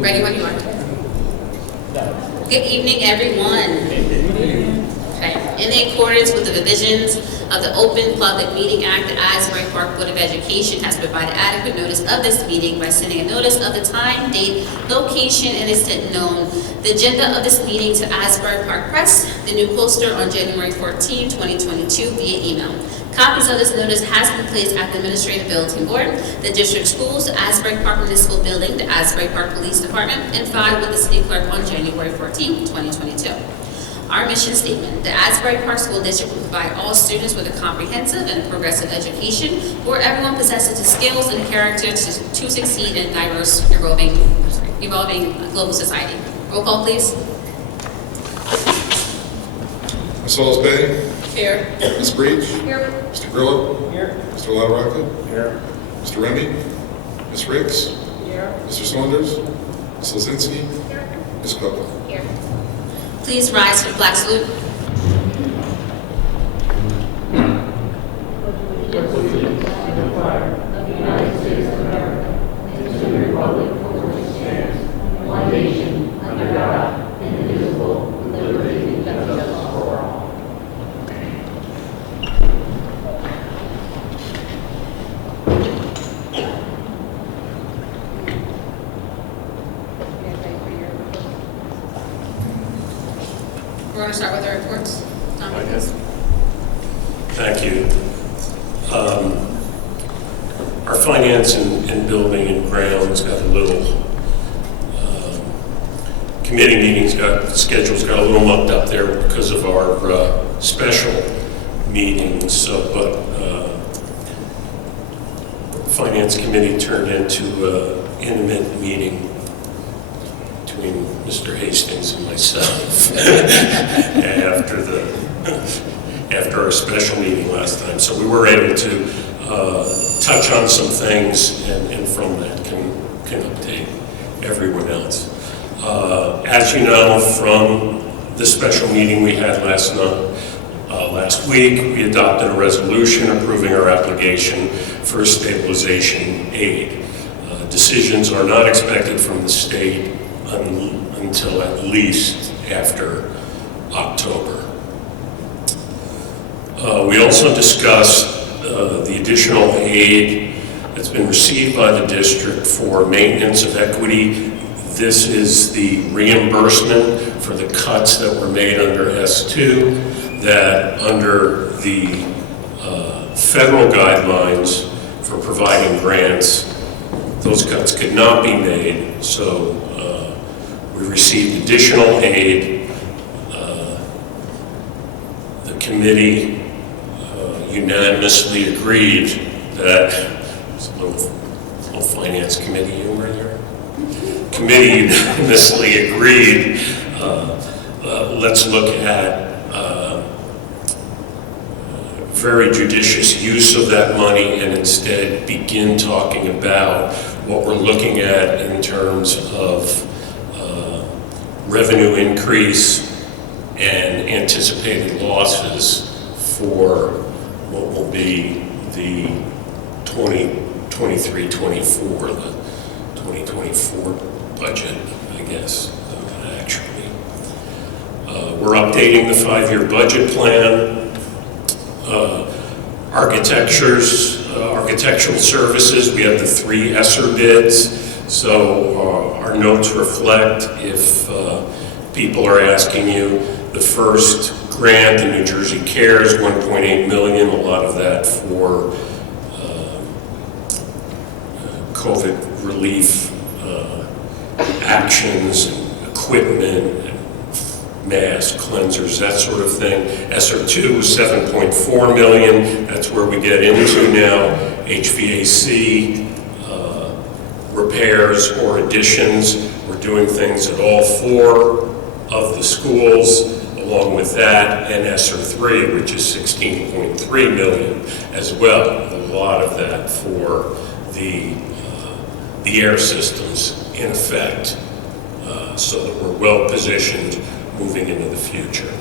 Ready when you are. Good evening, everyone. Okay. In accordance with the provisions of the Open Public Meeting Act, the Asbury Park Board of Education has provided adequate notice of this meeting by sending a notice of the time, date, location, and extent known, the agenda of this meeting to Asbury Park Press, the new poster on January 14, 2022 via email. Copies of this notice has been placed at the Administrative Bulletin Board, the District Schools, the Asbury Park Municipal Building, the Asbury Park Police Department, and filed with the City Clerk on January 14, 2022. Our mission statement: the Asbury Park School District will provide all students with a comprehensive and progressive education where everyone possesses the skills and character to succeed in a diverse, evolving global society. Roll call, please. Ms. Salisbury? Here. Ms. Breach? Here. Mr. Grillo? Here. Mr. LaRocca? Here. Mr. Remy? Ms. Riggs? Here. Mr. Saunders? Ms. Lozinski? Here. Ms. Copeland? Here. Please rise for the flag salute. We're going to start with our reports. Tom? Thank you. Our finance and building and grounds got a little, committee meetings schedules got a little mucked up there because of our special meetings. So, but finance committee turned into an intimate meeting between Mr. Hastings and myself after our special meeting last time. So we were able to touch on some things, and from that can update everyone else. As you know, from the special meeting we had last week, we adopted a resolution approving our application for stabilization aid. Decisions are not expected from the state until at least after October. We also discussed the additional aid that's been received by the district for maintenance of equity. This is the reimbursement for the cuts that were made under S2, that under the federal guidelines for providing grants, those cuts could not be made. So we received additional aid. The committee unanimously agreed that, there's a little finance committee humor there. Committee unanimously agreed, let's look at very judicious use of that money and instead begin talking about what we're looking at in terms of revenue increase and anticipated losses for what will be the 2023-24, the 2024 budget, I guess, actually. We're updating the 5-year budget plan. Architectural services, we have the 3 ESSER bids. So our notes reflect, if people are asking you, the first grant, the New Jersey Cares, $1.8 million, a lot of that for COVID relief actions, and equipment, and masks, cleansers, that sort of thing. ESSER 2 was $7.4 million. That's where we get into now HVAC repairs or additions. We're doing things at all 4 of the schools. Along with that, and ESSER 3, which is $16.3 million as well. A lot of that for the air systems in effect, so that we're well positioned moving into the future.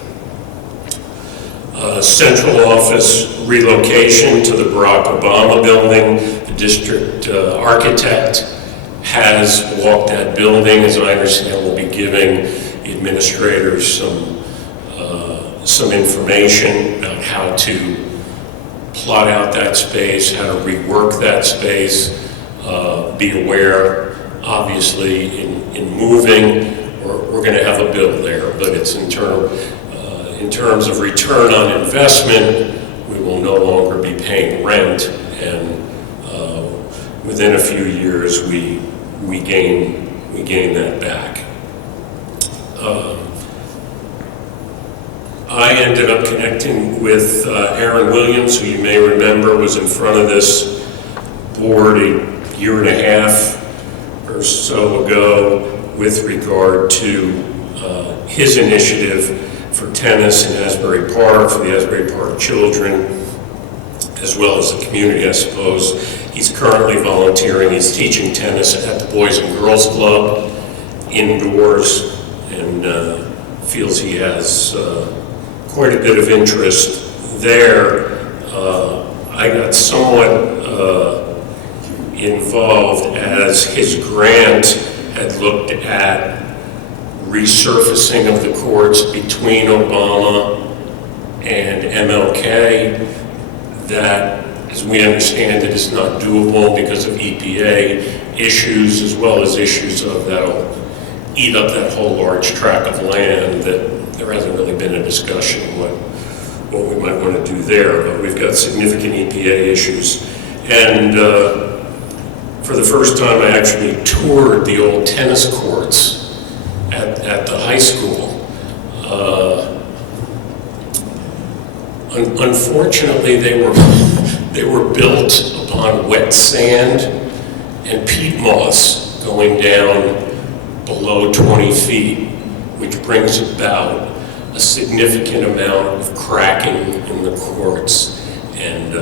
Central office relocation to the Barack Obama building. The district architect has walked that building. As I understand, we'll be giving the administrators some information about how to plot out that space, how to rework that space. Be aware, obviously, in moving, we're going to have a bill there, but it's in terms of return on investment, we will no longer be paying rent, and within a few years, we gain that back. I ended up connecting with Aaron Williams, who you may remember was in front of this board a year and a half or so ago with regard to his initiative for tennis in Asbury Park, for the Asbury Park children, as well as the community, I suppose. He's currently volunteering. He's teaching tennis at the Boys and Girls Club indoors, and feels he has quite a bit of interest there. I got somewhat involved as his grant had looked at resurfacing of the courts between Obama and MLK. That, as we understand it, is not doable because of EPA issues, as well as issues of that'll eat up that whole large tract of land. That there hasn't really been a discussion what we might want to do there, but we've got significant EPA issues. And for the first time, I actually toured the old tennis courts at the high school. Unfortunately, they were built upon wet sand and peat moss going down below 20 feet, which brings about a significant amount of cracking in the courts and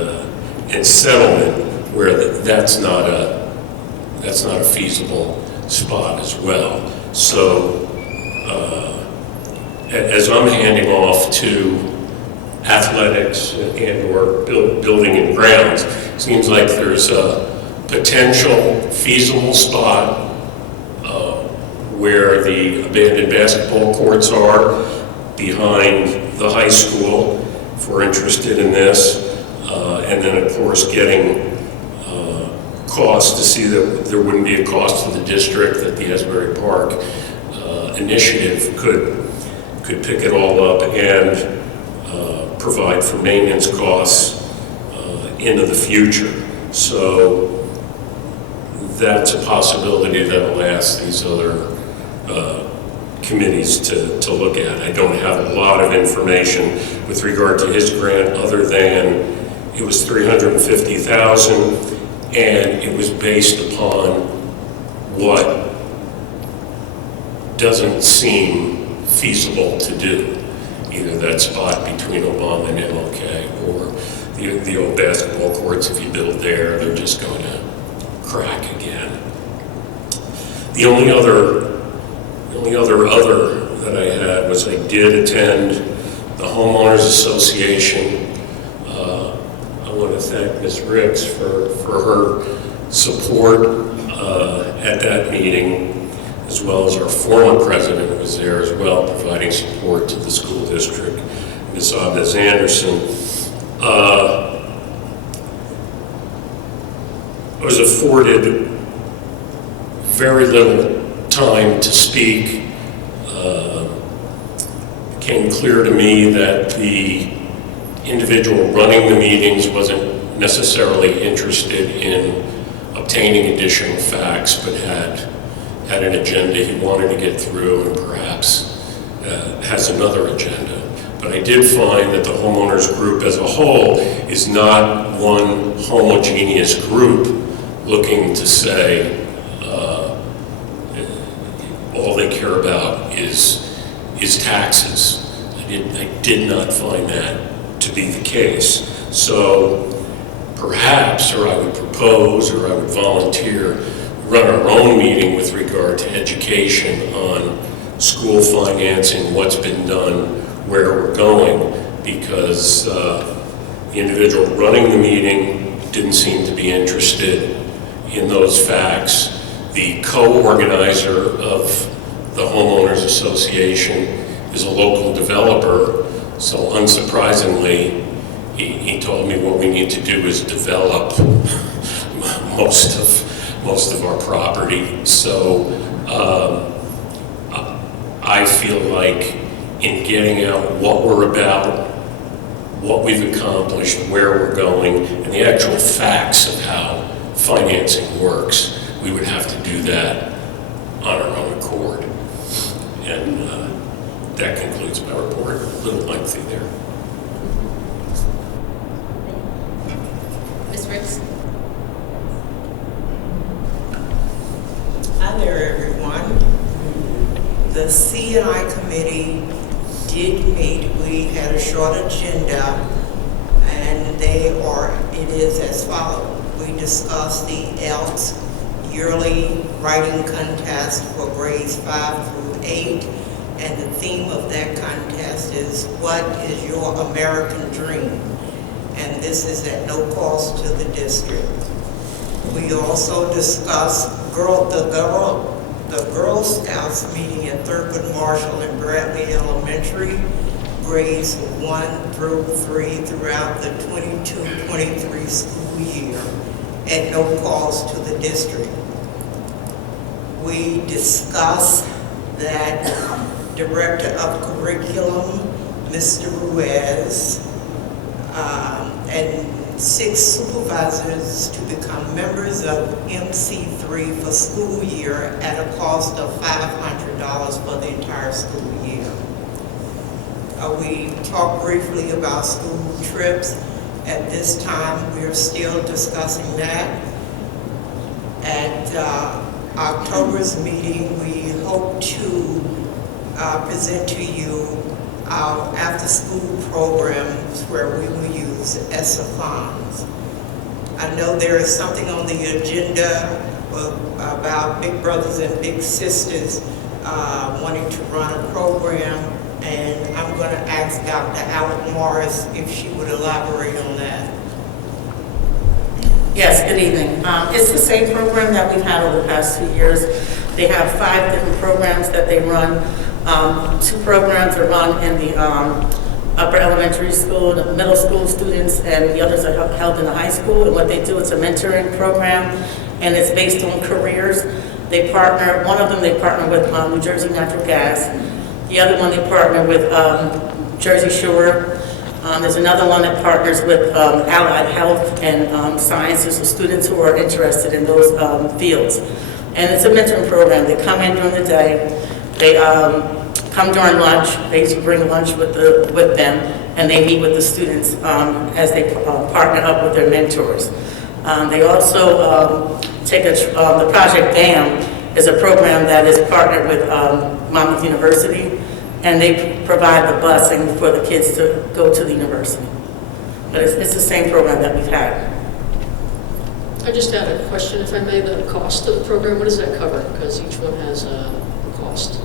settlement where that's not a feasible spot as well. So as I'm handing off to athletics and or building and grounds, it seems like there's a potential feasible spot where the abandoned basketball courts are behind the high school, if we're interested in this, and then of course getting costs to see that there wouldn't be a cost to the district, that the Asbury Park initiative could pick it all up and provide for maintenance costs into the future. So that's a possibility that'll ask these other committees to look at. I don't have a lot of information with regard to his grant other than it was $350,000 and it was based upon what doesn't seem feasible to do. Either that spot between Obama and MLK or the old basketball courts, if you build there, they're just going to crack again. The only other that I had was I did attend the Homeowners Association. I want to thank Ms. Ricks for her support at that meeting, as well as our former president was there as well, providing support to the school district, Ms. Abez Anderson. I was afforded very little time to speak. It became clear to me that the individual running the meetings wasn't necessarily interested in obtaining additional facts, but had an agenda he wanted to get through and perhaps has another agenda. But I did find that the homeowners group as a whole is not one homogeneous group looking to say all they care about is taxes. I did not find that to be the case. So perhaps, or I would propose, or I would volunteer, run our own meeting with regard to education on school financing, what's been done, where we're going, because the individual running the meeting didn't seem to be interested in those facts. The co-organizer of the Homeowners Association is a local developer, so unsurprisingly, he told me what we need to do is develop most of our property. So I feel like in getting out what we're about, what we've accomplished, where we're going, and the actual facts of how financing works, we would have to do that on our own accord. And that concludes my report. A little lengthy there. Ms. Ricks? Hi there, everyone. The C&I committee did meet. We had a short agenda, and it is as follows. We discussed the ELTS yearly writing contest for grades 5 through 8, and the theme of that contest is, what is your American dream? And this is at no cost to the district. We also discussed the Girl Scouts meeting at Thurgood Marshall and Bradley Elementary, grades 1 through 3 throughout the 22-23 school year at no cost to the district. We discussed that Director of Curriculum, Mr. Ruiz, and 6 supervisors to become members of MC3 for school year at a cost of $500 for the entire school year. We talked briefly about school trips. At this time, we're still discussing that. At October's meeting, we hope to present to you our after-school programs where we will use ESSA funds. I know there is something on the agenda about big brothers and big sisters wanting to run a program, and I'm going to ask Dr. Alec Morris if she would elaborate on that. Yes, good evening. It's the same program that we've had over the past 2 years. They have 5 different programs that they run. 2 programs are run in the upper elementary school, the middle school students, and the others are held in the high school. And what they do, it's a mentoring program, and it's based on careers. They partner, one of them they partner with New Jersey Natural Gas. The other one they partner with Jersey Shore. There's another one that partners with Allied Health and Sciences for students who are interested in those fields. And it's a mentoring program. They come in during the day. They come during lunch. They used to bring lunch with them, and they meet with the students as they partner up with their mentors. They also take the Project BAM is a program that is partnered with Monmouth University, and they provide the busing for the kids to go to the university. But it's the same program that we've had. I just had a question, if I may, the cost of the program, what does that cover? Because each one has a cost.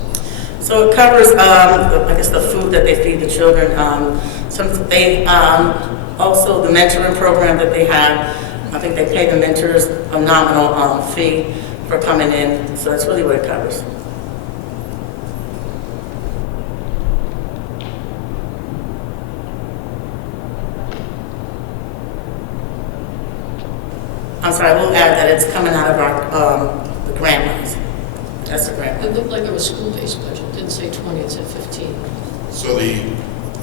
So it covers, I guess, the food that they feed the children. Also the mentoring program that they have. I think they pay the mentors a nominal fee for coming in. So that's really what it covers. I'm sorry, we'll add that it's coming out of our the grant monies. That's the grant. It looked like it was school-based budget. It didn't say 20, it said 15. So the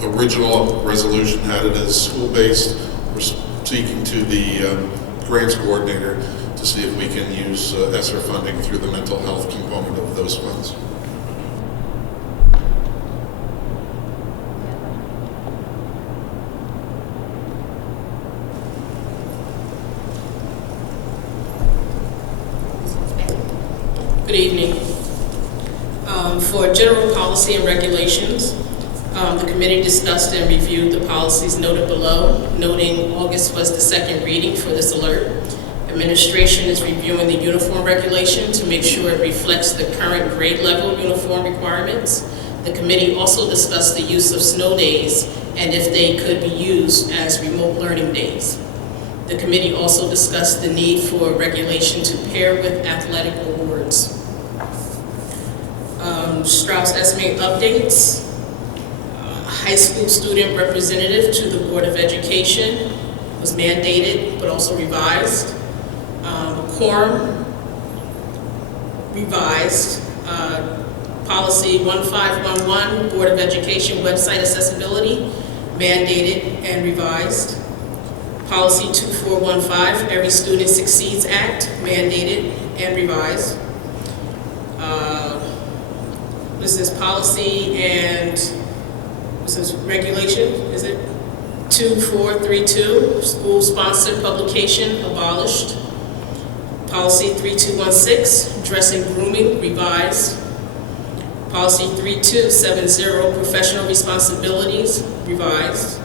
original resolution had it as school-based. We're speaking to the grants coordinator to see if we can use ESSER funding through the mental health component of those funds. Good evening. For general policy and regulations, the committee discussed and reviewed the policies noted below, noting August was the second reading for this alert. Administration is reviewing the uniform regulation to make sure it reflects the current grade level uniform requirements. The committee also discussed the use of snow days and if they could be used as remote learning days. The committee also discussed the need for regulation to pair with athletic awards. Strauss estimate updates. High school student representative to the Board of Education was mandated but also revised. Quorum revised. Policy 1511, Board of Education website accessibility, mandated and revised. Policy 2415, Every Student Succeeds Act, mandated and revised. This is policy and this is regulation, is it? 2432, school-sponsored publication abolished. Policy 3216, dress and grooming, revised. Policy 3270, professional responsibilities, revised.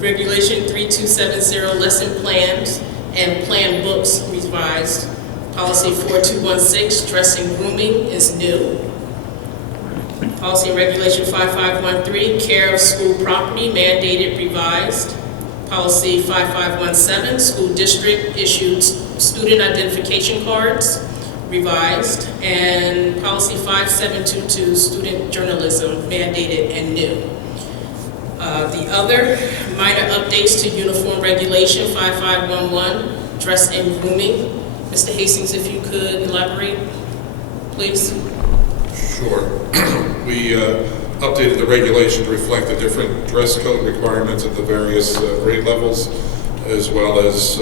Regulation 3270, lesson plans and plan books, revised. Policy 4216, dress and grooming, is new. Policy and Regulation 5513, care of school property, mandated, revised. Policy 5517, school district issued student identification cards, revised. And Policy 5722, student journalism, mandated and new. The other minor updates to Uniform Regulation 5511, dress and grooming. Mr. Hastings, if you could elaborate, please. Sure. We updated the regulation to reflect the different dress code requirements at the various grade levels, as well as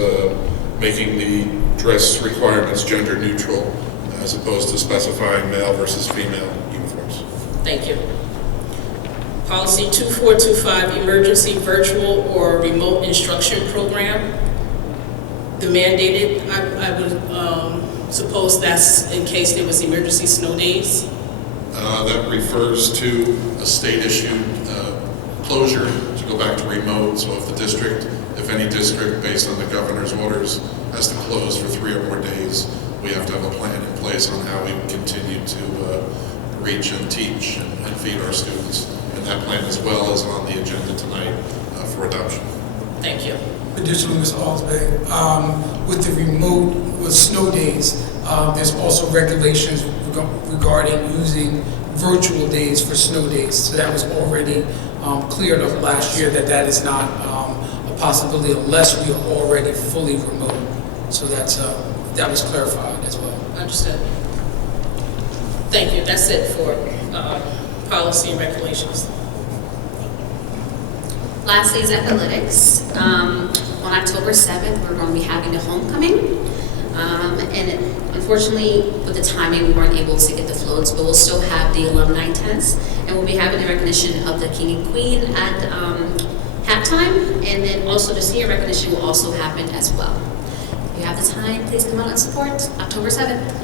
making the dress requirements gender neutral, as opposed to specifying male versus female uniforms. Thank you. Policy 2425, emergency virtual or remote instruction program. The mandated, I would suppose that's in case there was emergency snow days. That refers to a state-issued closure to go back to remote. So if any district, based on the governor's orders, has to close for 3 or more days, we have to have a plan in place on how we continue to reach and teach and feed our students. And that plan as well is on the agenda tonight for adoption. Thank you. Additionally, Ms. Osberg, with the remote, with snow days, there's also regulations regarding using virtual days for snow days. So that was already cleared up last year that is not a possibility unless we are already fully remote. So that was clarified as well. Understood. Thank you. That's it for policy and regulations. Lastly is athletics. On October 7th, we're going to be having a homecoming. Unfortunately, with the timing, we weren't able to get the floats, but we'll still have the alumni tents. And we'll be having the recognition of the King and Queen at halftime. And then also the senior recognition will also happen as well. If you have the time, please come out and support October 7th.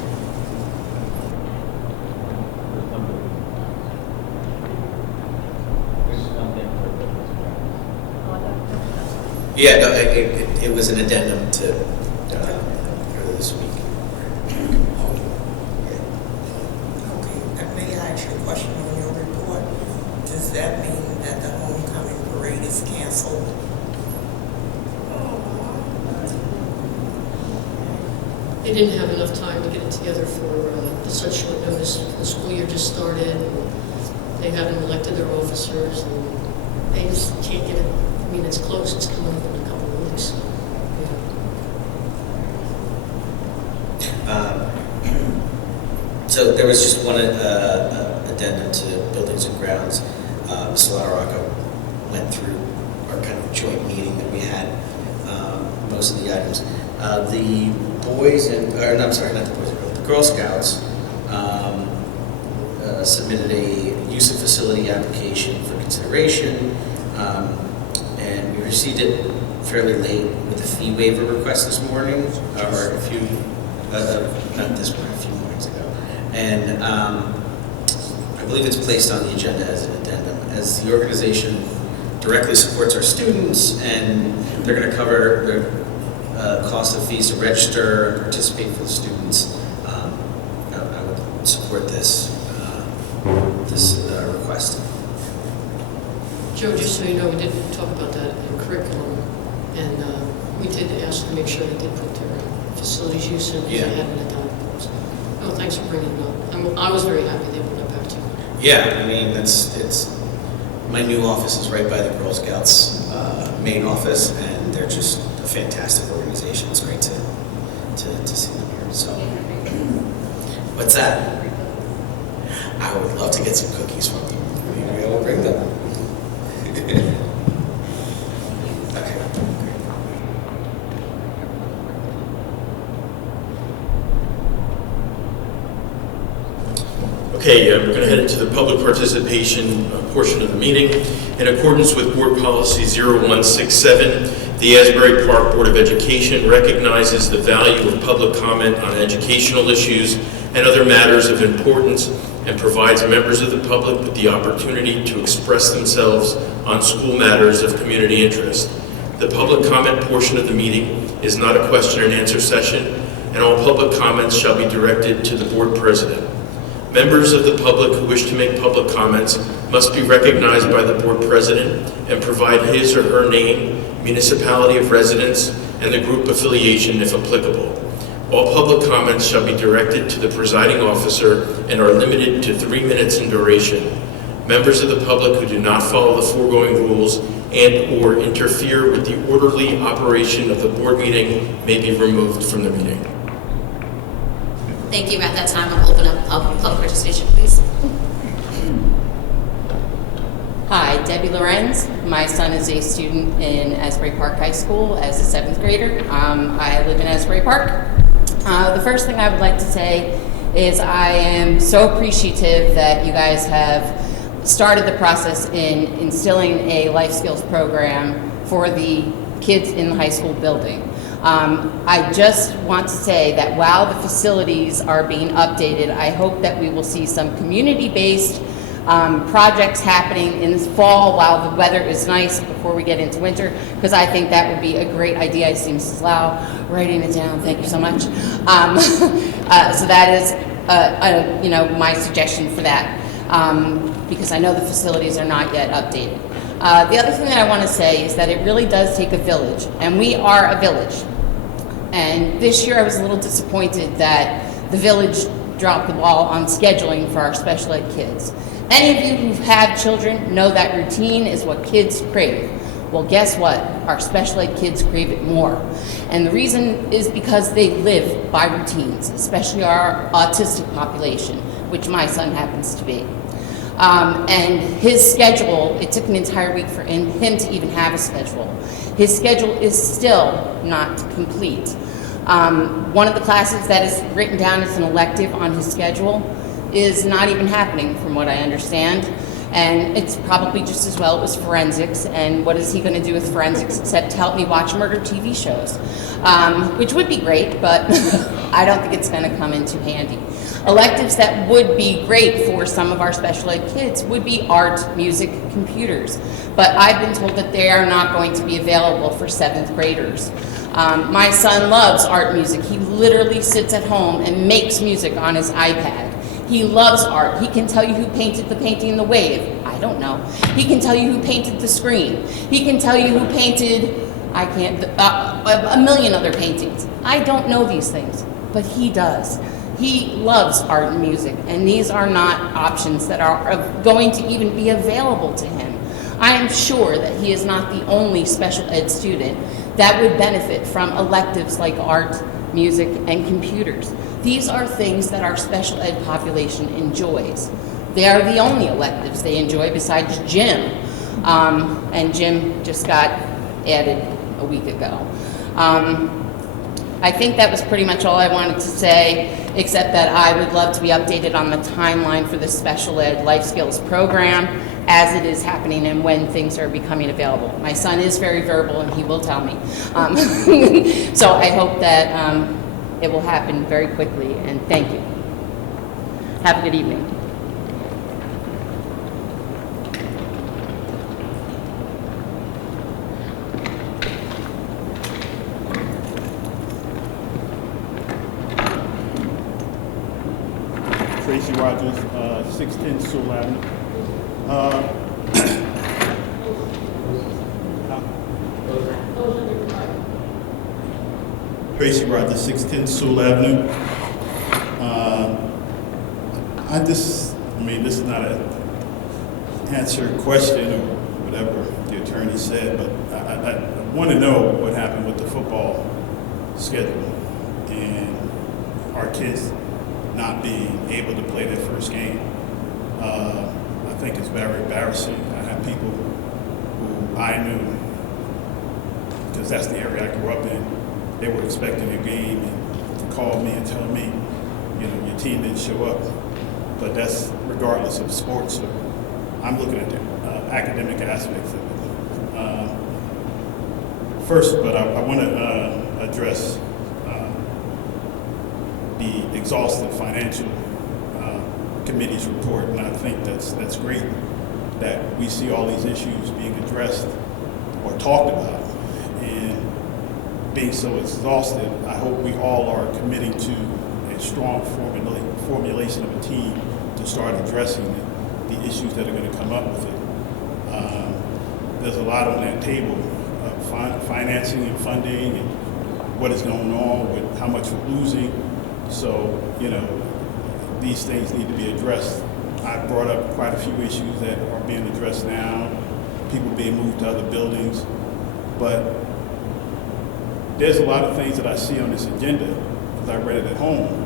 Yeah, no, it was an addendum to earlier this week. Okay, and may I ask you a question on your report? Does that mean that the homecoming parade is canceled? They didn't have enough time to get it together for such short notice. The school year just started. They haven't elected their officers, and they just can't get it. I mean, it's close. It's coming up in a couple of weeks. So there was just one addendum to buildings and grounds. Mr. LaRocca went through our kind of joint meeting that we had, most of the items. The boys and, or no, I'm sorry, not the boys and girls, the Girl Scouts submitted a use of facility application for consideration, and we received it fairly late with a fee waiver request this morning, or a few, not this morning, a few mornings ago. And I believe it's placed on the agenda as an addendum, as the organization directly supports our students, and they're going to cover the cost of fees to register and participate for the students. I would support this request. Joe, just so you know, we did talk about that in curriculum. best to make sure they did put their facilities use in, Yeah. they haven't at that. So, oh, thanks for bringing it up. I was very happy they brought it back to you. Yeah, I mean, it's, my new office is right by the Girl Scouts main office, and they're just a fantastic organization. It's great to see them here. So, what's that? I would love to get some cookies from you. Maybe I will bring them. Okay. Okay, we're going to head into the public participation portion of the meeting. In accordance with Board Policy 0167, the Asbury Park Board of Education recognizes the value of public comment on educational issues and other matters of importance and provides members of the public with the opportunity to express themselves on school matters of community interest. The public comment portion of the meeting is not a question and answer session, and all public comments shall be directed to the board president. Members of the public who wish to make public comments must be recognized by the board president and provide his or her name, municipality of residence, and the group affiliation if applicable. All public comments shall be directed to the presiding officer and are limited to 3 minutes in duration. Members of the public who do not follow the foregoing rules and/or interfere with the orderly operation of the board meeting may be removed from the meeting. Thank you. At that time, I'll open up public participation, please. Hi, Debbie Lorenz. My son is a student in Asbury Park High School as a 7th grader. I live in Asbury Park. The first thing I would like to say is I am so appreciative that you guys have started the process in instilling a life skills program for the kids in the high school building. I just want to say that while the facilities are being updated, I hope that we will see some community-based projects happening in this fall while the weather is nice before we get into winter, because I think that would be a great idea. I see Mrs. Lau writing it down. Thank you so much. So that is, my suggestion for that, because I know the facilities are not yet updated. The other thing that I want to say is that it really does take a village, and we are a village. And this year I was a little disappointed that the village dropped the ball on scheduling for our special ed kids. Any of you who've had children know that routine is what kids crave. Well, guess what? Our special ed kids crave it more. And the reason is because they live by routines, especially our autistic population, which my son happens to be. And his schedule, it took an entire week for him to even have a schedule. His schedule is still not complete. One of the classes that is written down as an elective on his schedule is not even happening from what I understand. And it's probably just as well it was forensics, and what is he going to do with forensics except help me watch murder TV shows, which would be great, but I don't think it's going to come in too handy. Electives that would be great for some of our special ed kids would be art, music, computers, but I've been told that they are not going to be available for 7th graders. My son loves art music. He literally sits at home and makes music on his iPad. He loves art. He can tell you who painted the painting The Wave. I don't know. He can tell you who painted The Screen. He can tell you who painted, a million other paintings. I don't know these things, but he does. He loves art and music, and these are not options that are going to even be available to him. I am sure that he is not the only special ed student that would benefit from electives like art, music, and computers. These are things that our special ed population enjoys. They are the only electives they enjoy besides gym, and gym just got added a week ago. I think that was pretty much all I wanted to say, except that I would love to be updated on the timeline for the special ed life skills program as it is happening and when things are becoming available. My son is very verbal and he will tell me. So I hope that it will happen very quickly, and thank you. Have a good evening. Tracy Rogers, 610 Sewell Avenue. Tracy Rogers, 610 Sewell Avenue. This is not an answer question or whatever the attorney said, but I want to know what happened with the football schedule and our kids not being able to play their first game. I think it's very embarrassing. I have people who I knew, because that's the area I grew up in, they were expecting a game and to call me and tell me, your team didn't show up. But that's regardless of sports. So I'm looking at the academic aspects of it. First, but I want to address the exhaustive financial committee's report, and I think that's great that we see all these issues being addressed or talked about. And being so exhausted, I hope we all are committing to a strong formulation of a team to start addressing the issues that are going to come up with it. There's a lot on that table of financing and funding and what is going on with how much we're losing. So, these things need to be addressed. I brought up quite a few issues that are being addressed now, people being moved to other buildings, but there's a lot of things that I see on this agenda, because I read it at home.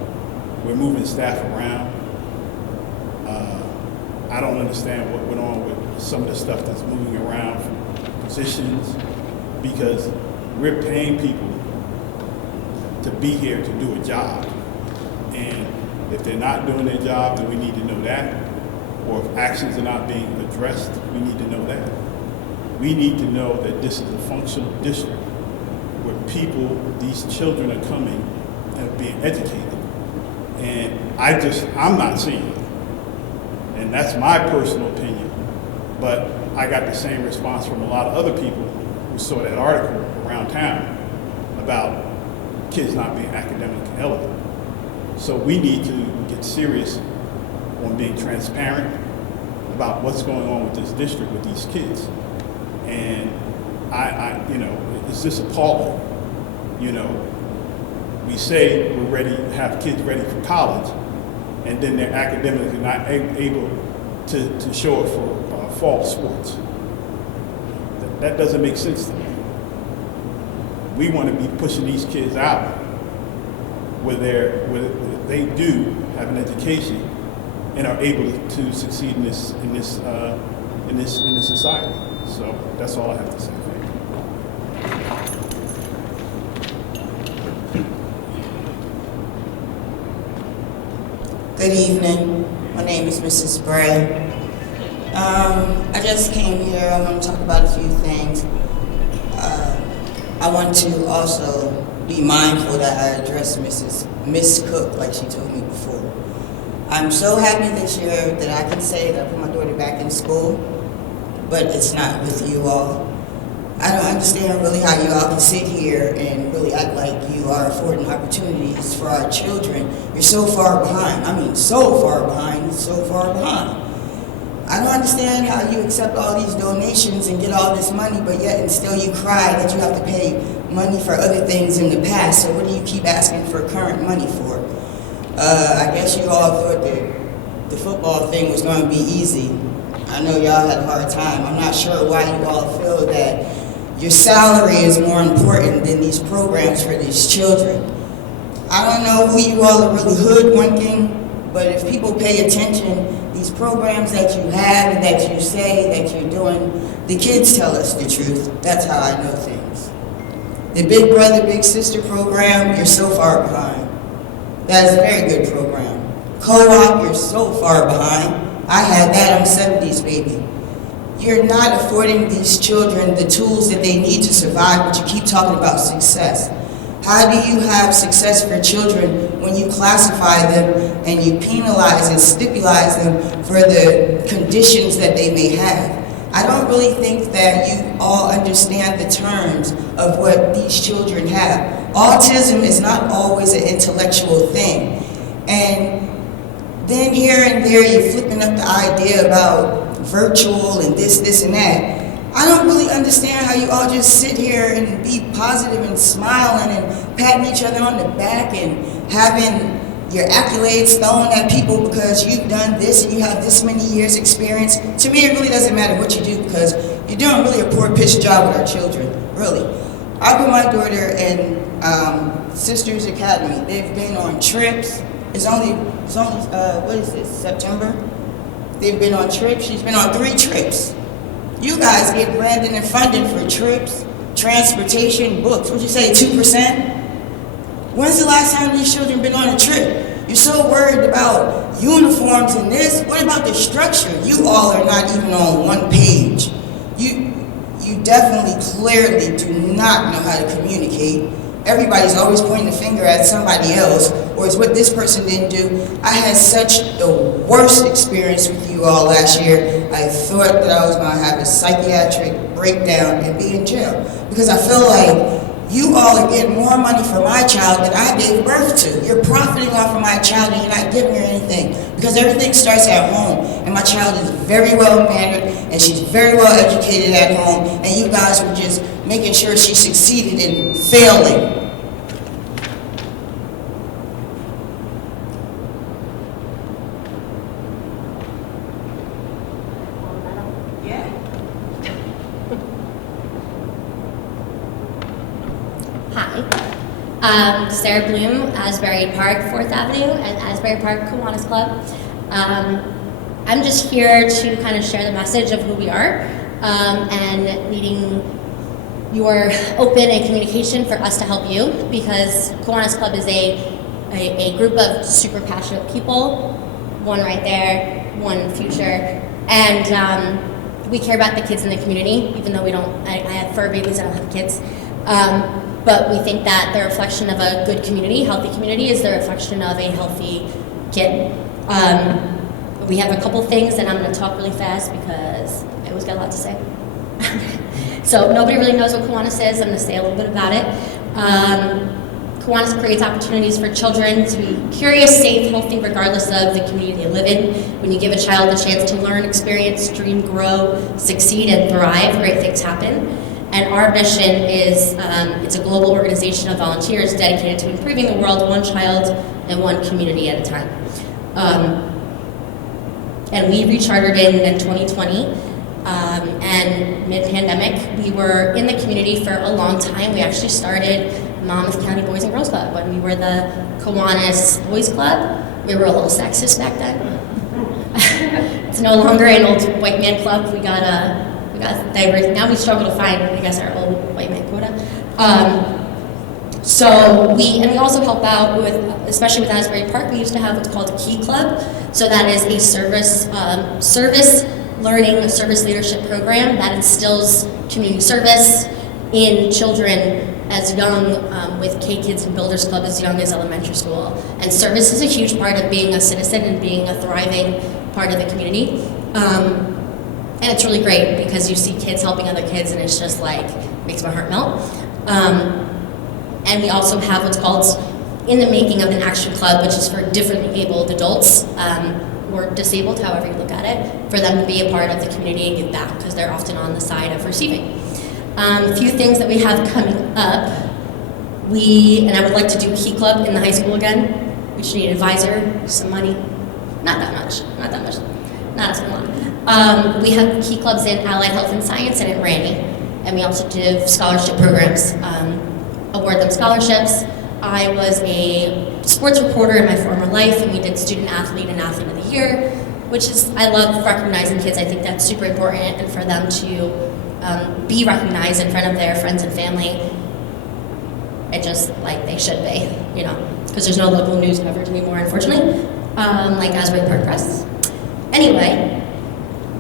We're moving staff around. I don't understand what went on with some of the stuff that's moving around from positions, because we're paying people to be here to do a job. And if they're not doing their job, then we need to know that. Or if actions are not being addressed, we need to know that. We need to know that this is a functional district where these children are coming and being educated. And I'm not seeing it. And that's my personal opinion. But I got the same response from a lot of other people who saw that article around town about kids not being academically eligible. So we need to get serious on being transparent about what's going on with this district with these kids. And it's just appalling. We say we're ready to have kids ready for college, and then they're academically not able to show up for fall sports. That doesn't make sense to me. We want to be pushing these kids out where they do have an education and are able to succeed in this society. So that's all I have to say. Good evening. My name is Mrs. Bray. I just came here. I want to talk about a few things. I want to also be mindful that I address Miss Cook like she told me before. I'm so happy this year that I can say that I put my daughter back in school, but it's not with you all. I don't understand really how you all can sit here and really act like you are affording opportunities for our children. You're so far behind. I mean, so far behind, so far behind. I don't understand how you accept all these donations and get all this money, but yet and still you cry that you have to pay money for other things in the past. So what do you keep asking for current money for? I guess you all thought that the football thing was going to be easy. I know y'all had a hard time. I'm not sure why you all feel that your salary is more important than these programs for these children. I don't know who you all are really hoodwinking, but if people pay attention, these programs that you have and that you say that you're doing, the kids tell us the truth. That's how I know things. The Big Brother, Big Sister program, you're so far behind. That is a very good program. Co-op, you're so far behind. I had that, I'm 70s baby. You're not affording these children the tools that they need to survive, but you keep talking about success. How do you have success for children when you classify them and you penalize and stipulate them for the conditions that they may have? I don't really think that you all understand the terms of what these children have. Autism is not always an intellectual thing. And then here and there you're flipping up the idea about virtual and this and that. I don't really understand how you all just sit here and be positive and smiling and patting each other on the back and having your accolades thrown at people because you've done this and you have this many years experience. To me, it really doesn't matter what you do because you're doing really a poor pitch job with our children, really. I put my daughter in Sisters Academy. They've been on trips. It's only what is this, September? They've been on trips. She's been on 3 trips. You guys get branded and funded for trips, transportation, books. Would you say 2%? When's the last time these children been on a trip? You're so worried about uniforms and this. What about the structure? You all are not even on one page. You definitely, clearly do not know how to communicate. Everybody's always pointing the finger at somebody else, or it's what this person didn't do. I had such the worst experience with you all last year. I thought that I was going to have a psychiatric breakdown and be in jail because I feel like you all are getting more money for my child than I gave birth to. You're profiting off of my child and you're not giving her anything because everything starts at home. And my child is very well mannered and she's very well educated at home. And you guys were just making sure she succeeded in failing. Sarah Bloom, Asbury Park, 4th Avenue, and Asbury Park Kiwanis Club. I'm just here to kind of share the message of who we are and needing your open and communication for us to help you because Kiwanis Club is a group of super passionate people, one right there, one future, and we care about the kids in the community, even though I have fur babies, I don't have kids. But we think that the reflection of a good community, healthy community, is the reflection of a healthy kid. We have a couple things, and I'm going to talk really fast because I always got a lot to say. So nobody really knows what Kiwanis is. I'm going to say a little bit about it. Kiwanis creates opportunities for children to be curious, safe, healthy, regardless of the community they live in. When you give a child the chance to learn, experience, dream, grow, succeed, and thrive, great things happen. And our mission is, it's a global organization of volunteers dedicated to improving the world one child and one community at a time. And we rechartered in 2020, and mid-pandemic, we were in the community for a long time. We actually started Monmouth County Boys and Girls Club when we were the Kiwanis Boys Club. We were a little sexist back then. It's no longer an old white man club. We got diverse. Now we struggle to find, I guess, our old white man quota. So we also help out with, especially with Asbury Park, we used to have what's called a Key Club. So that is a service learning, service leadership program that instills community service in children as young, with K-Kids and Builders Club as young as elementary school. And service is a huge part of being a citizen and being a thriving part of the community. And it's really great because you see kids helping other kids and it's just like, makes my heart melt. And we also have what's called In the Making of an Action Club, which is for differently abled adults, or disabled, however you look at it, for them to be a part of the community and give back because they're often on the side of receiving. A few things that we have coming up. And I would like to do Key Club in the high school again. We just need an advisor, some money. Not that much, not as long. We have Key Clubs in Allied Health and Science and at Randy. And we also do scholarship programs, award them scholarships. I was a sports reporter in my former life, and we did Student Athlete and Athlete of the Year, which is, I love recognizing kids. I think that's super important, and for them to be recognized in front of their friends and family, it just, like, they should be, you know, because there's no local news coverage anymore, unfortunately, like Asbury Park Press. Anyway,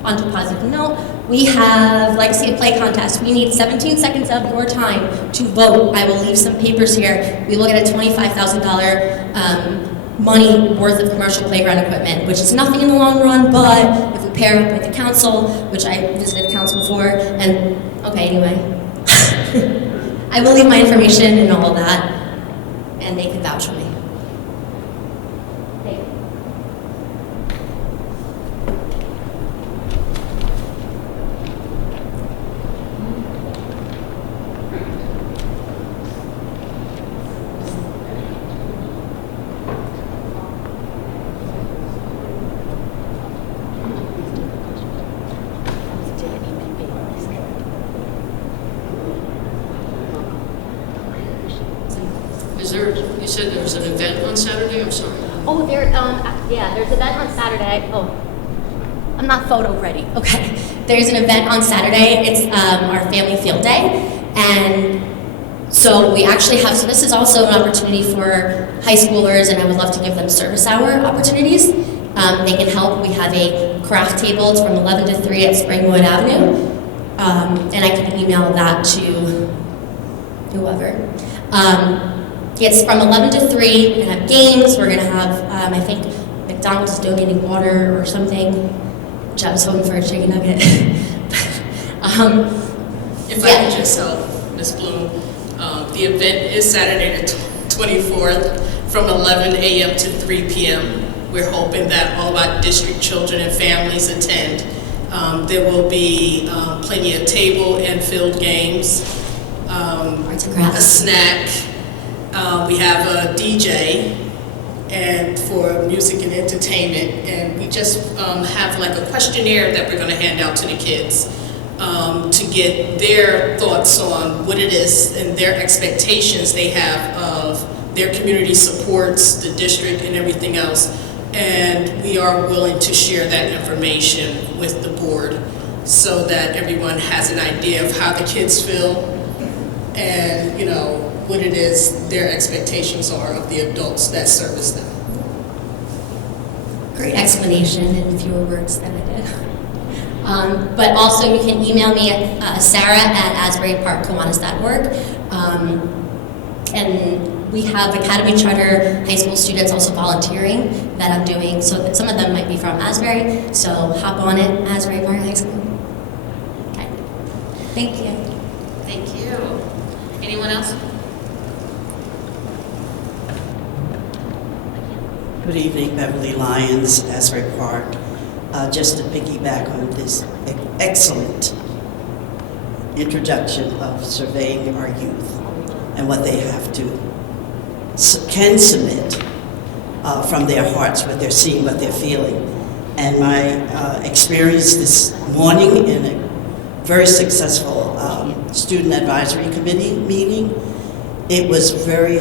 on to a positive note, we have Legacy of Play contest. We need 17 seconds of your time to vote. I will leave some papers here. We will get a $25,000 money worth of commercial playground equipment, which is nothing in the long run, but if we pair up with the council, which I visited the council before, and okay, anyway. I will leave my information and all of that, and they can vouch for me. You said there was an event on Saturday, I'm sorry. Oh, there's an event on Saturday. Oh, I'm not photo ready. Okay. There's an event on Saturday. It's our family field day. And so we actually have, so this is also an opportunity for high schoolers, and I would love to give them service hour opportunities. They can help. We have a craft table. It's from 11 to 3 at Springwood Avenue. And I can email that to whoever. It's from 11 to 3, and have games. We're going to have, I think, McDonald's is donating water or something, which I was hoping for a chicken nugget. If I could just help, Ms. Bloom, the event is Saturday the 24th from 11 a.m. to 3 p.m. We're hoping that all of our district children and families attend. There will be plenty of table and field games, a snack. We have a DJ and for music and entertainment, and we just have like a questionnaire that we're going to hand out to the kids to get their thoughts on what it is and their expectations they have of their community supports, the district, and everything else. And we are willing to share that information with the board so that everyone has an idea of how the kids feel and, you know, what it is their expectations are of the adults that service them. Great explanation in fewer words than I did. But also you can email me at sarah@asburyparkkiwanis.org. And we have Academy Charter high school students also volunteering that I'm doing, so that some of them might be from Asbury, so hop on it, Asbury Park High School. Okay. Thank you. Thank you. Anyone else? Good evening, Beverly Lyons, Asbury Park. Just to piggyback on this excellent introduction of surveying our youth and what they have to, can submit from their hearts, what they're seeing, what they're feeling. And my experience this morning in a very successful student advisory committee meeting, it was very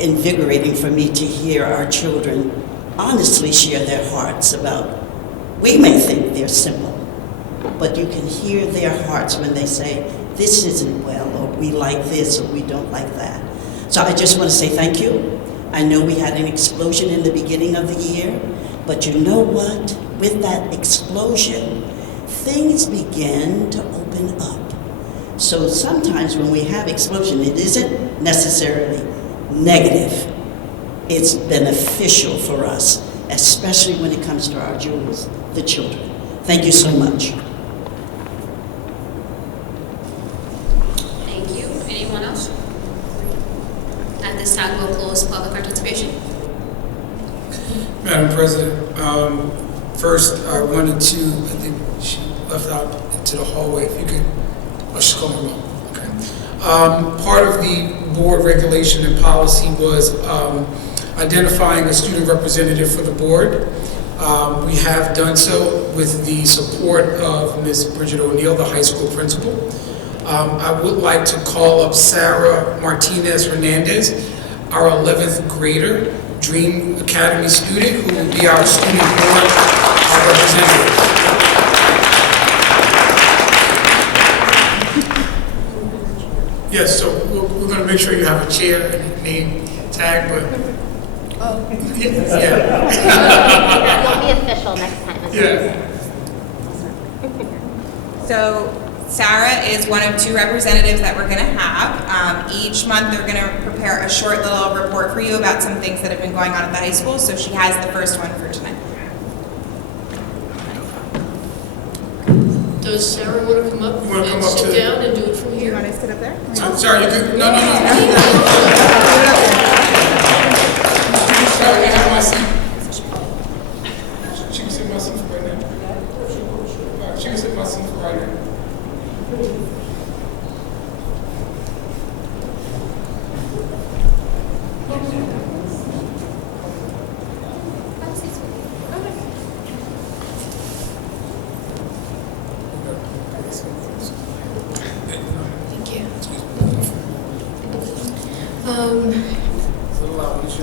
invigorating for me to hear our children honestly share their hearts about, we may think they're simple, but you can hear their hearts when they say, this isn't well, or we like this, or we don't like that. So I just want to say thank you. I know we had an explosion in the beginning of the year, but you know what? With that explosion, things began to open up. So sometimes when we have explosion, it isn't necessarily negative. It's beneficial for us, especially when it comes to our jewels, the children. Thank you so much. Thank you. Anyone else? At this time, we'll close public participation. Madam President, first I wanted to, I think she left out into the hallway. If you could, she's going wrong. Okay. Part of the board regulation and policy was identifying a student representative for the board. We have done so with the support of Ms. Bridget O'Neill, the high school principal. I would like to call up Sarah Martinez Hernandez, our 11th grader, Dream Academy student, who will be our student board representative. Yes, so we're going to make sure you have a chair and name tag, but... Oh. Yeah. That will be official next time. Yeah. So Sarah is one of 2 representatives that we're going to have. Each month they're going to prepare a short little report for you about some things that have been going on at the high school. So she has the first one for tonight. Does Sarah want to come up and sit down and do it from here? You want to sit up there? I'm sorry, you could, no. Sorry, I have my seat. She can sit in my seat for right now. She can sit in my seat for right now. Thank you.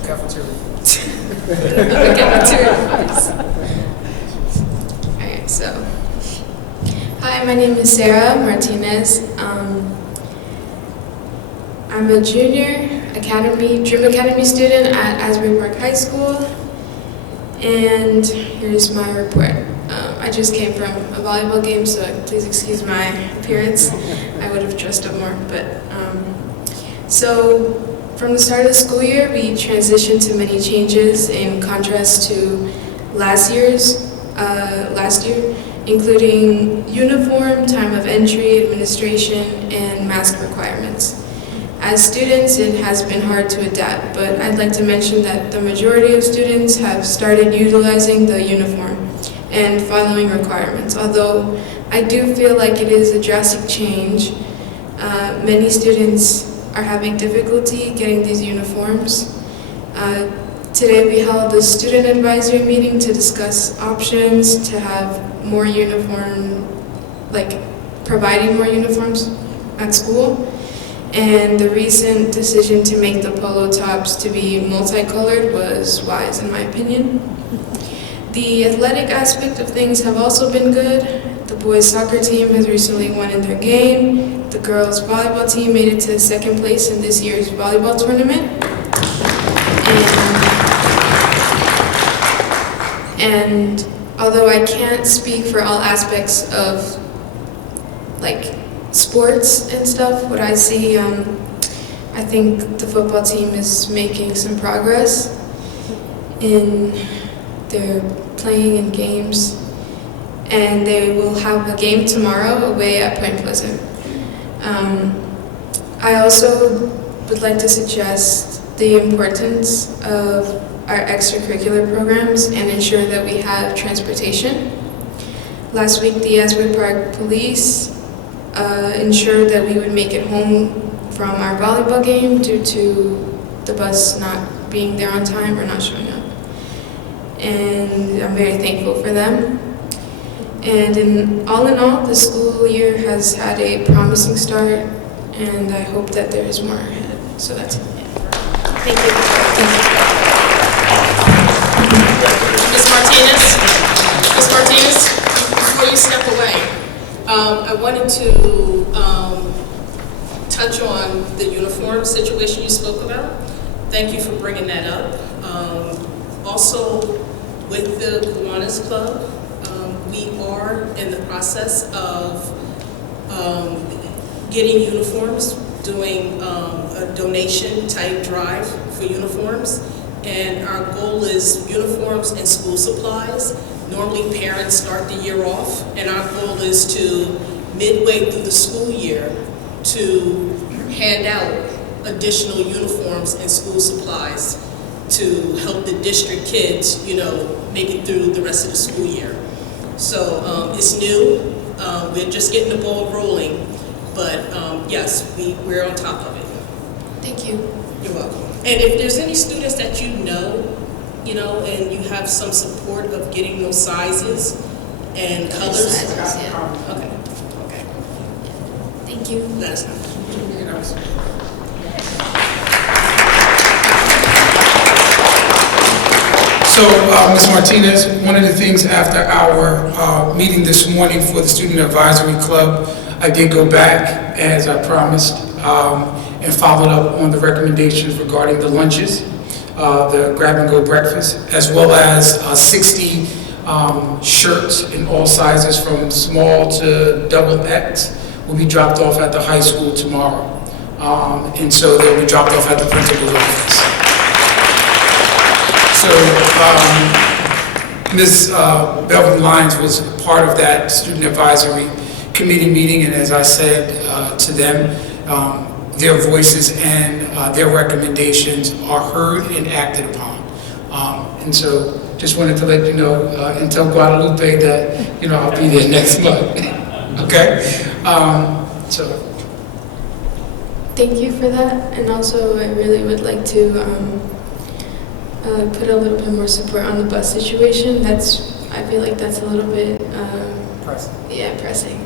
the cafeteria. Alright, so. Hi, my name is Sarah Martinez. I'm a junior Dream Academy student at Asbury Park High School. And here's my report. I just came from a volleyball game, so please excuse my appearance. I would have dressed up more, but so from the start of the school year, we transitioned to many changes in contrast to last year, including uniform, time of entry, administration, and mask requirements. As students, it has been hard to adapt, but I'd like to mention that the majority of students have started utilizing the uniform and following requirements. Although I do feel like it is a drastic change, many students are having difficulty getting these uniforms. Today we held a student advisory meeting to discuss options to have more providing more uniforms at school. And the recent decision to make the polo tops to be multicolored was wise, in my opinion. The athletic aspect of things have also been good. The boys soccer team has recently won in their game. The girls volleyball team made it to second place in this year's volleyball tournament. And although I can't speak for all aspects of sports and stuff, what I see, I think the football team is making some progress in their playing in games, and they will have a game tomorrow away at Point Pleasant. I also would like to suggest the importance of our extracurricular programs and ensure that we have transportation. Last week, the Asbury Park Police ensured that we would make it home from our volleyball game due to the bus not being there on time or not showing up. And I'm very thankful for them. And in all, the school year has had a promising start, and I hope that there is more ahead. So that's it. Thank you. Ms. Martinez, before you step away, I wanted to touch on the uniform situation you spoke about. Thank you for bringing that up. Also, with the Kiwanis Club, we are in the process of getting uniforms, doing a donation type drive for uniforms. And our goal is uniforms and school supplies. Normally parents start the year off, and our goal is to, midway through the school year, to hand out additional uniforms and school supplies to help the district kids, make it through the rest of the school year. So it's new, we're just getting the ball rolling, but yes, we're on top of it. Thank you. You're welcome. And if there's any students that and you have some support of getting those sizes and colors. Sizes, yeah. Okay. Thank you. Let us know. So, Ms. Martinez, one of the things after our meeting this morning for the Student Advisory Club, I did go back, as I promised, and followed up on the recommendations regarding the lunches, the grab-and-go breakfast, as well as 60 shirts in all sizes from small to double X will be dropped off at the high school tomorrow. And so they'll be dropped off at the principal's office. So Ms. Belvin Lyons was part of that student advisory committee meeting, and as I said to them, their voices and their recommendations are heard and acted upon. And so just wanted to let you know, and tell Guadalupe that, I'll be there next month. Okay? So. Thank you for that, and also I really would like to put a little bit more support on the bus situation. I feel like that's a little bit pressing. Yeah, pressing.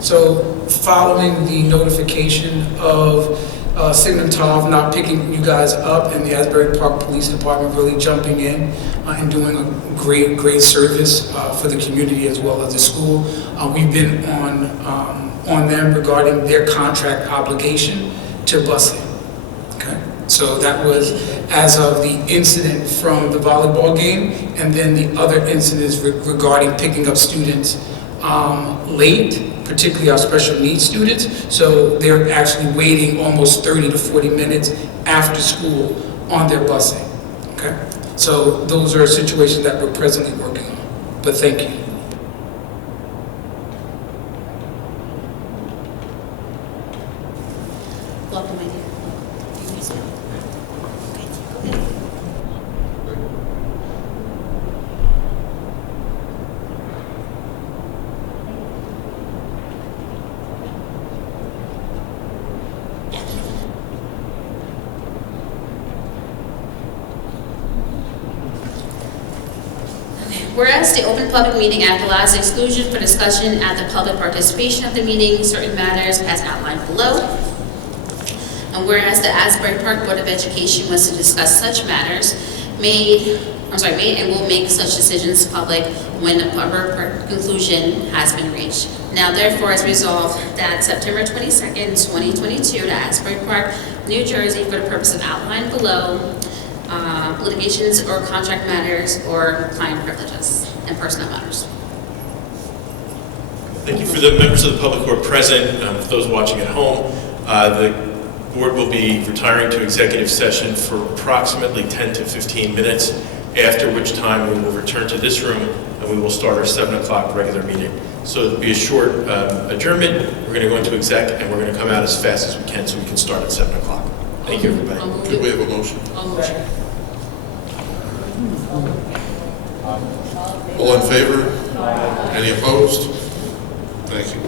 So following the notification of Signatov not picking you guys up, and the Asbury Park Police Department really jumping in and doing a great service for the community as well as the school. We've been on them regarding their contract obligation to busing. Okay, so that was as of the incident from the volleyball game, and then the other incidents regarding picking up students late, particularly our special needs students. So they're actually waiting almost 30 to 40 minutes after school on their busing. Okay, so those are situations that we're presently working on. But thank you. Welcome, my dear. Whereas the Open Public Meeting Act allows exclusion for discussion at the public participation of the meeting, certain matters as outlined below. And whereas the Asbury Park Board of Education was to discuss such matters, made and will make such decisions public when a proper conclusion has been reached. Now therefore is resolved that September 22nd, 2022, to Asbury Park, New Jersey, for the purpose of outlined below, litigations or contract matters or client privileges and personnel matters. Thank you. For the members of the public who are present, for those watching at home, the board will be retiring to executive session for approximately 10 to 15 minutes, after which time we will return to this room and we will start our 7 o'clock regular meeting. So it'll be a short adjournment. We're going to go into exec and we're going to come out as fast as we can so we can start at 7 o'clock. Thank you, everybody. Could we have a motion? All in favor? Any opposed? Thank you.